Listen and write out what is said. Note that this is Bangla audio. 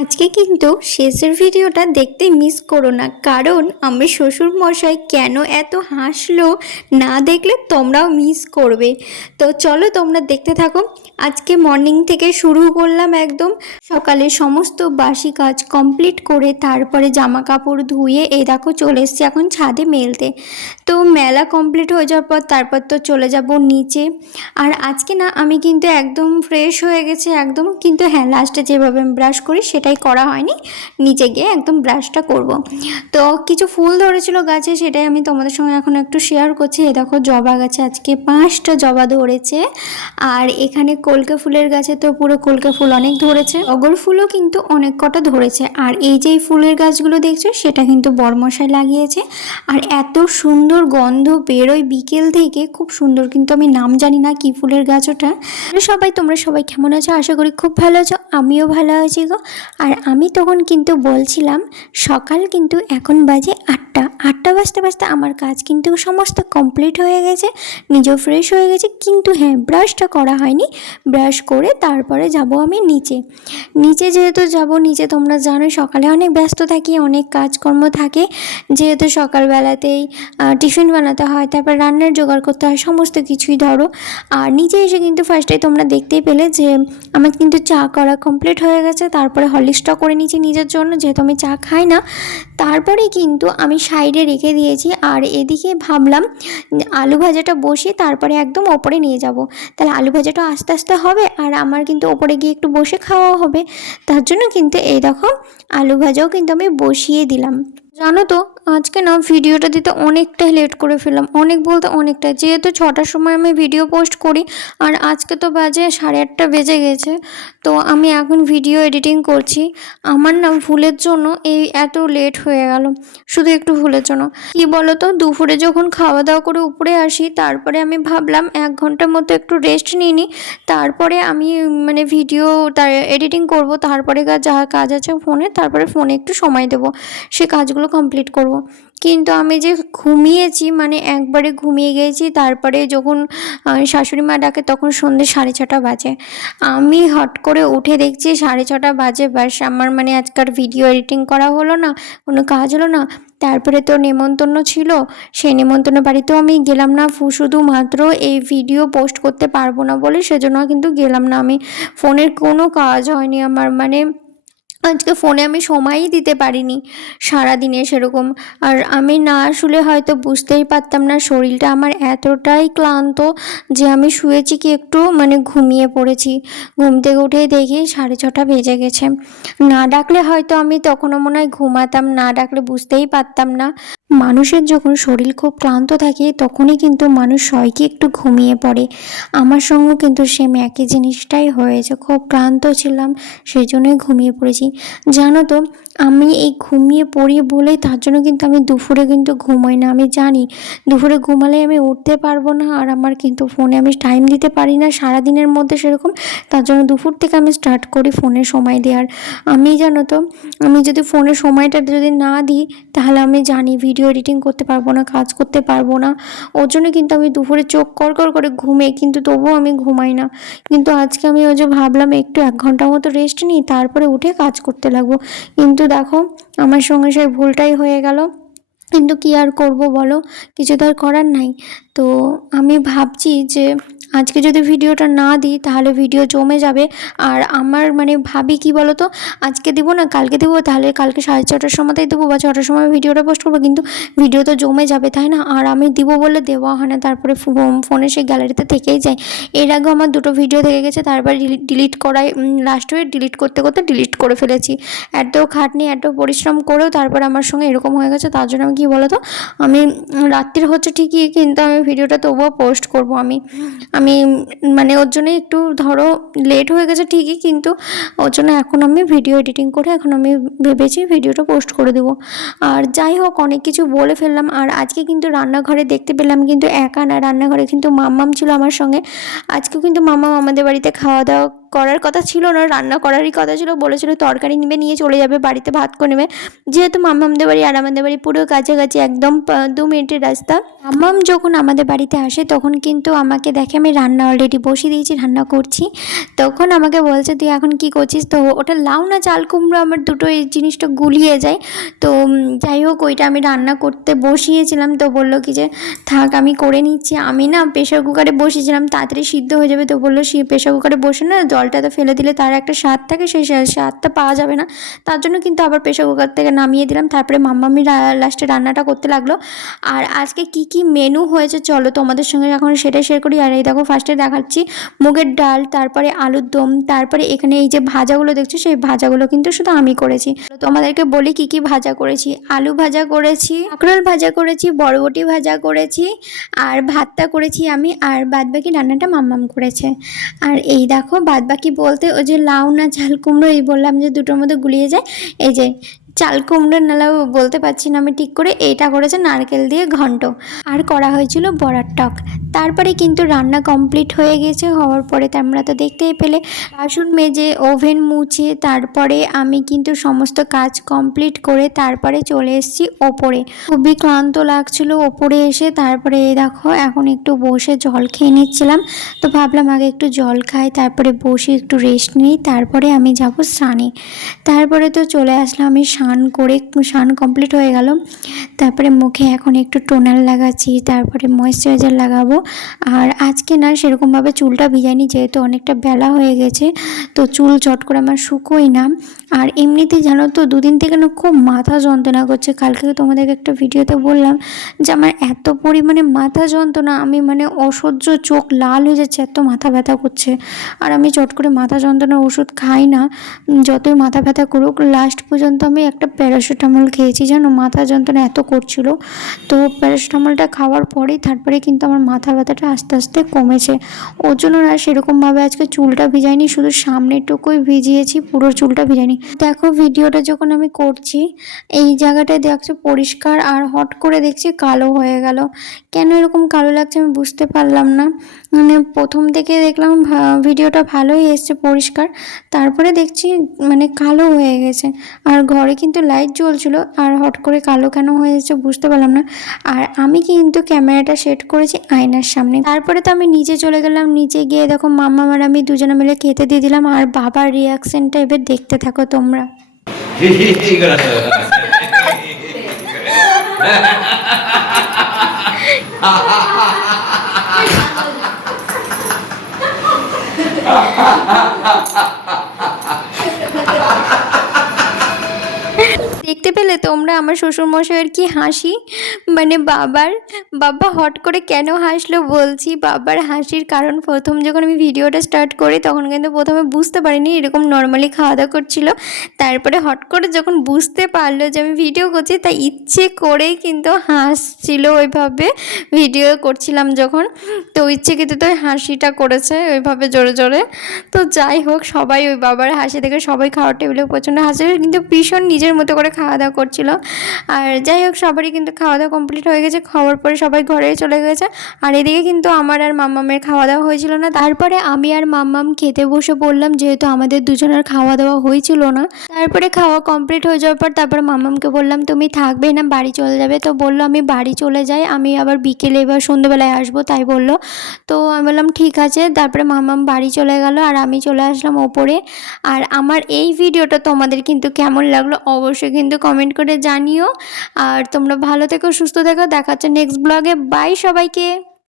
আজকে কিন্তু শেষের ভিডিওটা দেখতে মিস করো না, কারণ আমার শ্বশুর মশাই কেন এত হাসলো না দেখলে তোমরাও মিস করবে। তো চলো তোমরা দেখতে থাকো। আজকে মর্নিং থেকে শুরু করলাম, একদম সকালে সমস্ত বাসি কাজ কমপ্লিট করে তারপরে জামা কাপড় ধুয়ে এই দেখো চলে এসছি এখন ছাদে মেলতে। তো মেলা কমপ্লিট হয়ে যাওয়ার পর তারপর তো চলে যাব নিচে। আর আজকে না আমি কিন্তু একদম ফ্রেশ হয়ে গেছি একদম, কিন্তু হ্যাঁ লাস্টে যেভাবে আমি ব্রাশ করি সেটাই করা হয়নি, নিচে গিয়ে একদম ব্রাশটা করব। তো কিছু ফুল ধরেছিল গাছে, সেটাই আমি তোমাদের সঙ্গে এখন একটু শেয়ার করছি। এই দেখো জবা গাছে আজকে 5টা জবা ধরেছে, আর এখানে কলকে ফুলের গাছে তো পুরো কলকে ফুল অনেক ধরেছে, টগর ফুলও কিন্তু অনেক কটা ধরেছে। আর এই যে ফুলের গাছগুলো দেখছো সেটা কিন্তু বড়মশাই লাগিয়েছে, আর এত সুন্দর গন্ধ বেরোয় বিকেল থেকে, খুব সুন্দর। কিন্তু আমি নাম জানি না কি ফুলের গাছ ওটা। তোমরা সবাই কেমন আছো? আশা করি খুব ভালো আছো, আমিও ভালো আছি গো। আর আমি তখন কিন্তু বলছিলাম সকাল কিন্তু এখন বাজে 8টা বাজতে বাজতে আমার কাজ কিন্তু সমস্ত কমপ্লিট হয়ে গেছে, নিজেও ফ্রেশ হয়ে গেছে, কিন্তু হ্যাঁ ব্রাশটা করা হয়নি। ব্রাশ করে তারপরে যাব আমি নিচে। নিচে যেহেতু যাব, নিচে তোমরা জানো সকালে অনেক ব্যস্ত থাকি, অনেক কাজকর্ম থাকে, যেহেতু সকালবেলাতেই টিফিন বানাতে হয়, তারপর রান্নার জোগাড় করতে হয়, সমস্ত কিছুই ধরো। আর নিচে এসে কিন্তু ফার্স্টে তোমরা দেখতেই পেলে যে আমার কিন্তু চা করা কমপ্লিট হয়ে গেছে, তারপরে হরলিক্সটা করে নিয়েছি নিজের জন্য, যেহেতু আমি চা খাই না। তারপরে কিন্তু আমি সাইডে রেখে দিয়েছি, আর এদিকে ভাবলাম আলু ভাজাটা বসিয়ে তারপরে একদম ওপরে নিয়ে যাব, তাহলে আলু ভাজাটা আস্তে আস্তে হবে আর আমার কিন্তু ওপরে গিয়ে একটু বসে খাওয়া হবে। তার জন্য কিন্তু এই দেখো আলু ভাজাও কিন্তু আমি বসিয়ে দিলাম। জানো তো আজকে না ভিডিওটা দিতে অনেকটাই লেট করে ফেললাম, অনেক বলতে অনেকটা, যেহেতু 6টার সময় আমি ভিডিও পোস্ট করি, আর আজকে তো বাজে 8:30 বেজে গেছে। তো আমি এখন ভিডিও এডিটিং করছি, আমার না ভুলের জন্য এই এত লেট হয়ে গেল, শুধু একটু ভুলের জন্য। কি বলো তো, দুপুরে যখন খাওয়া দাওয়া করে উপরে আসি, তারপরে আমি ভাবলাম 1 ঘন্টার মতো একটু রেস্ট নিই নি, তারপরে আমি মানে ভিডিও তার এডিটিং করব, তারপরে যা কাজ আছে ফোনে, তারপরে ফোনে একটু সময় দেবো, সে কাজগুলো কমপ্লিট করব। কিন্তু আমি যে ঘুমিয়েছি, মানে একবারে ঘুমিয়ে গিয়েছি। তারপরে যখন শাশুড়ি মা ডাকে তখন সন্ধ্যে 6:30 বাজে, আমি হট করে উঠে দেখছি 6:30 বাজে, ব্যাস আমার মানে আজকাল ভিডিও এডিটিং করা হলো না, কোনো কাজ হলো না। তারপরে তো নেমন্তন্ন ছিল, সেই নেমন্তন্ন বাড়িতেও আমি গেলাম না, শুধুমাত্র এই ভিডিও পোস্ট করতে পারবো না বলে সেজন্য কিন্তু গেলাম না আমি। ফোনের কোনো কাজ হয়নি আমার, মানে আজকে ফোনে আমি সময়ই দিতে পারিনি সারাদিনে সেরকম। আর আমি না আসলে হয়তো বুঝতেই পারতাম না, শরীরটা আমার এতটাই ক্লান্ত যে আমি শুয়েছি কি একটু মানে ঘুমিয়ে পড়েছি। ঘুম থেকে উঠেই দেখি 6:30 বেজে গেছে। না ডাকলে হয়তো আমি তখনও মনে হয় ঘুমাতাম, না ডাকলে বুঝতেই পারতাম না। মানুষের যখন শরীর খুব ক্লান্ত থাকে তখনই কিন্তু মানুষ হয় কি একটু ঘুমিয়ে পড়ে। আমার সঙ্গে কিন্তু সেম একই জিনিসটাই হয়েছে, খুব ক্লান্ত ছিলাম সেই জন্যই ঘুমিয়ে পড়েছি। জানো তো আমি এই ঘুমিয়ে পড়ি বলেই তার জন্য কিন্তু আমি দুপুরে কিন্তু ঘুমোই না। আমি জানি দুপুরে ঘুমালে আমি উঠতে পারবো না, আর আমার কিন্তু ফোনে আমি টাইম দিতে পারি না সারাদিনের মধ্যে সেরকম। তার জন্য দুপুর থেকে আমি স্টার্ট করি ফোনে সময় দেওয়ার। আমি জানো তো আমি যদি ফোনে সময়টা যদি না দিই তাহলে আমি জানি ভিডিও এডিটিং করতে পারবো না, কাজ করতে পারবো না। ওর জন্য কিন্তু আমি দুপুরে চোখ কর করে ঘুমে, কিন্তু তবুও আমি ঘুমাই না। কিন্তু আজকে আমি ওই যে ভাবলাম একটু 1 ঘন্টা মতো রেস্ট নিই, তারপরে উঠে কাজ করতে লাগবো। কিন্তু দেখো আমার সঙ্গে সেই ভুলটাই হয়ে গেল। কিন্তু কি আর করব বলো, কিছু তো আর করার নাই। তো আমি ভাবছি যে আজকে যদি ভিডিওটা না দিই তাহলে ভিডিও জমে যাবে। আর আমার মানে ভাবি কি বলো তো, আজকে দিব না কালকে দেবো, তাহলে কালকে 6:30টার সময়তেই দেবো বা 6টার সময় ভিডিওটা পোস্ট করবো, কিন্তু ভিডিও তো জমে যাবে তাই না। আর আমি দিব বলে দেওয়া হয় না, তারপরে ফোনে সেই গ্যালারিতে থেকেই যায়। এর আগেও আমার 2টো ভিডিও থেকে গেছে, তারপরে ডিলিট করাই লাস্ট হয়ে ডিলিট করতে করতে ডিলিট করে ফেলেছি। এত খাটনি এত পরিশ্রম করেও তারপর আমার সঙ্গে এরকম হয়ে গেছে। তার জন্য আমি কী বলো তো, আমি রাত্রির হচ্ছে ঠিকই, কিন্তু আমি ভিডিওটা তবুও পোস্ট করব। আমি আমি মানে ওর জন্য একটু ধরো লেট হয়ে গেছে ঠিকই, কিন্তু ওর জন্য এখন আমি ভিডিও এডিটিং করে এখন আমি ভেবেছি ভিডিওটা পোস্ট করে দেবো। আর যাই হোক অনেক কিছু বলে ফেললাম। আর আজকে কিন্তু রান্নাঘরে দেখতে পেলাম কিন্তু একা না, রান্নাঘরে কিন্তু মাম্মাম ছিল আমার সঙ্গে। আজকেও কিন্তু মাম্মাম আমাদের বাড়িতে খাওয়া দাওয়া করার কথা ছিল না, রান্না করারই কথা ছিল। বলেছিল তরকারি নিবে, নিয়ে চলে যাবে, বাড়িতে ভাত করে নেবে। যেহেতু মাম্মামদের বাড়ি আর আমাদের বাড়ি পুরো কাছাকাছি, একদম 2 মিনিটের রাস্তা। মাম্মাম যখন আমাদের বাড়িতে আসে তখন কিন্তু আমাকে দেখে আমি রান্না অলরেডি বসিয়ে দিয়েছি, রান্না করছি। তখন আমাকে বলছে তুই এখন কি করছিস? তো ওটা লাউ না চাল কুমড়ো, আমার দুটো এই জিনিসটা গুলিয়ে যায়। তো যাই হোক, ওইটা আমি রান্না করতে বসিয়েছিলাম। তো বললো কি যে থাক আমি করে নিচ্ছি। আমি না প্রেশার কুকারে বসিয়েছিলাম, তাড়াতাড়ি সিদ্ধ হয়ে যাবে। তো বললো প্রেশার কুকারে বসে না জলটা তো ফেলে দিলে তার একটা স্বাদ থাকে, সেই স্বাদটা পাওয়া যাবে না। তার জন্য কিন্তু আবার প্রেশার কুকার থেকে নামিয়ে দিলাম। তারপরে মাম্মামি লাস্টে রান্নাটা করতে লাগলো। আর আজকে কি কি মেনু হয়েছে চলো তোমাদের সঙ্গে এখন সেটাই শেয়ার করি। আর এই দেখো ফার্স্টে দেখাচ্ছি মুগের ডাল, তারপরে আলুর দম, তারপরে এখানে এই যে ভাজাগুলো দেখছো সেই ভাজাগুলো কিন্তু শুধু আমি করেছি। তোমাদেরকে বলি কি কি ভাজা করেছি। আলু ভাজা করেছি, কাঁকরোল ভাজা করেছি, বরবটি ভাজা করেছি, আর ভাতটা করেছি আমি, আর বাদবাকি রান্নাটা মাম্মাম করেছে। আর এই দেখো বাদবাকি বলতে ওই যে লাউ না ঝাল কুমড়ো, এই বললাম যে দুটোর মধ্যে গুলিয়ে যায়, এই যে চাল কুমড়ো নালাও বলতে পারছি না আমি ঠিক করে, এইটা করেছে নারকেল দিয়ে ঘন্ট। আর করা হয়েছিল বড়ার টক। তারপরে কিন্তু রান্না কমপ্লিট হয়ে গেছে। হওয়ার পরে তোমরা তো দেখতেই পেলে বাসন মেজে ওভেন মুছে তারপরে আমি কিন্তু সমস্ত কাজ কমপ্লিট করে তারপরে চলে এসেছি ওপরে। খুবই ক্লান্ত লাগছিল ওপরে এসে। তারপরে এই দেখো এখন একটু বসে জল খেয়ে নিচ্ছিলাম। তো ভাবলাম আগে একটু জল খাই, তারপরে বসে একটু রেস্ট নিই, তারপরে আমি যাব স্নানে। তারপরে তো চলে আসলাম আমি স্নান কমপ্লিট হয়ে গেল। তারপরে মুখে এখন একটু টোনার লাগাচ্ছি, তারপরে ময়েশ্চারাইজার লাগাবো। আর আজকে না সেরকমভাবে চুলটা ভিজাইনি, যেহেতু অনেকটা বেলা হয়ে গেছে, তো চুল চট করে আমার শুকোই না। আর এমনিতেই জানো তো 2 দিন থেকে না খুব মাথা যন্ত্রণা করছে। কালকে তোমাদেরকে একটা ভিডিওতে বললাম যে আমার এত পরিমাণে মাথা যন্ত্রণা, আমি মানে অসহ্য, চোখ লাল হয়ে যাচ্ছে, এত মাথা ব্যথা করছে। আর আমি চট করে মাথা যন্ত্রণার ওষুধ খাই না, যতই মাথা ব্যথা করুক। লাস্ট পর্যন্ত আমি একটা প্যারাসিটামল খেয়েছি, জানো মাথা যন্ত্রণা এত করছিল। তো প্যারাসিটামলটা খাওয়ার পরেই তারপরে কিন্তু আমার মাথা ব্যথাটা আস্তে আস্তে কমেছে। ওর জন্য না সেরকমভাবে আজকে চুলটা ভিজাইনি, শুধু সামনেটুকুই ভিজিয়েছি, পুরো চুলটা ভিজাইনি। দেখো ভিডিওটা যখন আমি করছি এই জায়গাটায় দেখছো পরিষ্কার, আর হট করে দেখছি কালো হয়ে গেল। কেন এরকম কালো লাগছে আমি বুঝতে পারলাম না। মানে প্রথম থেকে দেখলাম ভিডিওটা ভালোই এসছে পরিষ্কার, তারপরে দেখছি মানে কালো হয়ে গেছে। আর ঘরে কিন্তু লাইট জ্বলছিল, আর হট করে কালো কেন হয়ে যাচ্ছে বুঝতে পারলাম না। আর আমি কিন্তু ক্যামেরাটা সেট করেছি আয়নার সামনে। তারপরে তো আমি নিচে চলে গেলাম, নিচে গিয়ে দেখো মাম্মা আর আমি দুজনে মিলে খেতে দিয়ে দিলাম। আর বাবার রিয়াকশনটা এবার দেখতে থাকো তোমরা। দেখতে পেলে তোমরা আমার শ্বশুরমশাইয়ের কি হাসি, মানে বাবা হট করে কেন হাসলো বলছি। বাবার হাসির কারণ প্রথম যখন আমি ভিডিওটা স্টার্ট করি তখন কিন্তু প্রথমে বুঝতে পারিনি, এরকম নর্মালি খাওয়া দাওয়া করছিল। তারপরে হট করে যখন বুঝতে পারলো যে আমি ভিডিও করছি, তাই ইচ্ছে করেই কিন্তু হাসছিল ওইভাবে ভিডিও করছিলাম যখন। তো ইচ্ছে কিন্তু তো হাসিটা করেছে ওইভাবে জোরে জোরে। তো যাই হোক, সবাই ওই বাবার হাসি দেখে সবাই খাওয়ার টেবিলে প্রচণ্ড হাসে, কিন্তু ভীষণ নিজের মতো করে খাওয়া দাওয়া করছিল। আর যাই হোক সবারই কিন্তু খাওয়া দাওয়া কমপ্লিট হয়ে গেছে, খাওয়ার পরে সবাই ঘরে চলে গেছে। আর এদিকে কিন্তু আমার আর মাম্মামের খাওয়া দাওয়া হয়েছিল না। তারপরে আমি আর মাম্মাম খেতে বসে পড়লাম, যেহেতু আমাদের দুজনের খাওয়া দাওয়া হয়েছিল না। তারপরে খাওয়া কমপ্লিট হয়ে যাওয়ার পর তারপরে মাম্মামকে বললাম তুমি থাকবে না বাড়ি চলে যাবে? তো বললো আমি বাড়ি চলে যাই, আমি আবার বিকেলে বা সন্ধ্যেবেলায় আসবো, তাই বললো। তো আমি বললাম ঠিক আছে। তারপরে মাম্মাম বাড়ি চলে গেল আর আমি চলে আসলাম ওপরে। আর আমার এই ভিডিওটা তোমাদের কিন্তু কেমন লাগলো অবশ্যই কিন্তু কমেন্ট করে জানিও। আর তোমরা ভালো থেকো, সুস্থ থেকো, দেখা হচ্ছে নেক্সট ব্লগে। বাই সবাইকে।